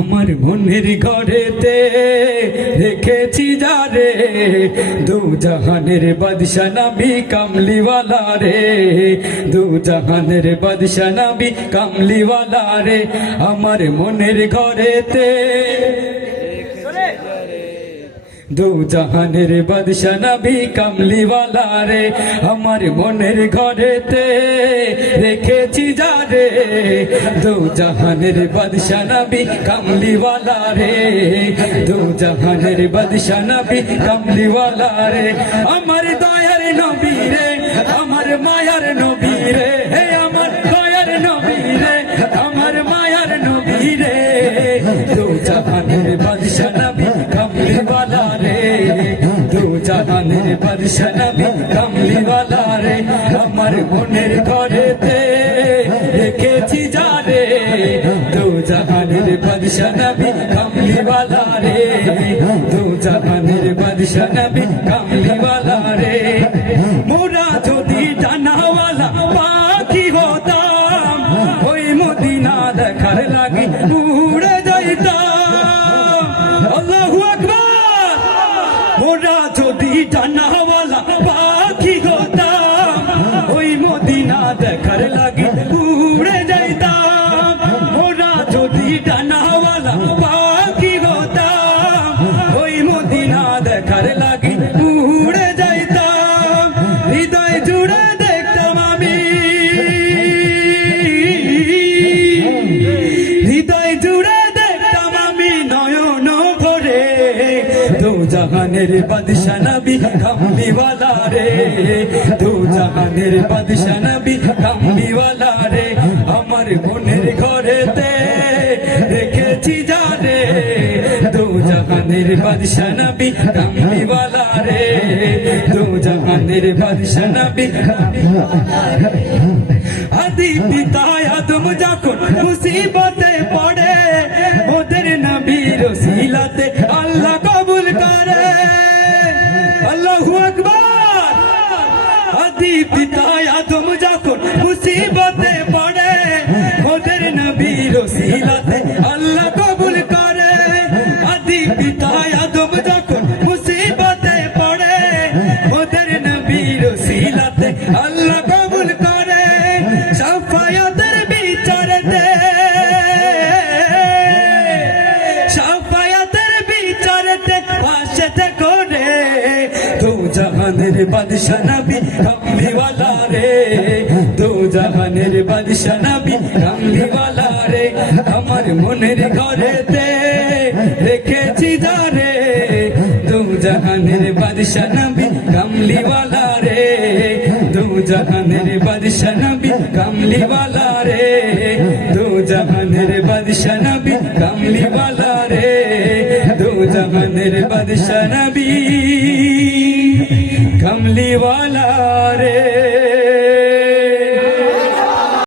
আমার মনের ঘরেতে রেখেছি যারে, দু জাহানের বাদশা নবী কামলিওয়ালা রে, দু জাহানের বাদশা নবী কামলিওয়ালা রে। আমার মনের ঘরেতে দু জাহানের বাদশা নবী কামলিওয়ালা রে, আমার মনের ঘরেতে রেখেছি যারে, দু জাহানের বাদশা নবী কামলিওয়ালা রে, দু জাহানের বাদশা নবী কামলিওয়ালা রে। আমার দয়ার নবী রে, আমার মায়ার নবী রে, হে আমার দয়ার নবী রে, আমার মায়ার নবী রে, দু জাহানের বাদশা নবী কামলিওয়ালা রে, দু জাহানের বাদশা নবী কামলিওয়ালা রে। আমার মনের ঘরেতে রেখেছি যারে, দু জাহানের বাদশা নবী কামলিওয়ালা রে, দু জাহানের বাদশা নবী কামলিওয়ালা রে। মোরা যদি ডানাওয়ালা পাখি হতাম, ওই মদিনা দেখার লাগি উড়ে যাইতাম। আল্লাহু আকবার। মোরা যদি ডানাওয়ালা পাখি হতাম, ওই মদিনা দেখার লাগি উড়ে যাইতাম। মোরা যদি ডানাওয়ালা পাখি হতাম, ওই মদিনা দেখার লাগি উড়ে যাইতাম। হৃদয় জুড়ে দেখতাম আমি, হৃদয় জুড়ে দেখতাম আমি নয়ন ভরে, দু জাহানের বাদশা নবী কামলিওয়ালা রে, দু জাহানের বাদশা নবী কামলিওয়ালা রে। আমার মনের ঘরেতে রেখেছি যারে, দু জাহানের বাদশা নবী কামলিওয়ালা রে, দু জাহানের বাদশা নবী কামলিওয়ালা রে। আদি পিতা আদম যখন মুসিবতে পড়ে, ওদের নবীর ওসিলাতে আল্লাহ কবুল করে। আল্লাহু আকবার। আদি পিতা আদম যখন মুসিবতে পড়ে, ওদের নবীর ওসিলাতে আল্লাহ কবুল করে। আদি পিতা আদম যখন মুসিবতে পড়ে, ওদের নবীর ওসিলাতে আল্লাহ কবুল করে। শাফায়াতের বিচারতে, শাফায়াতের বিচারতে পাশেতে করে, দু জাহানের বাদশা নবী কামলিওয়ালা রে, দু জাহানের বাদশা নবী কামলিওয়ালা রে। আমার মনের ঘরেতে রেখেছি যারে, দু জাহানের বাদশা নবী কামলিওয়ালা রে, দু জাহানের বাদশা নবী কামলিওয়ালা রে, দু জাহানের বাদশা নবী কামলিওয়ালা রে, দু জাহানের বাদশা নবী কামলিওয়ালা রে।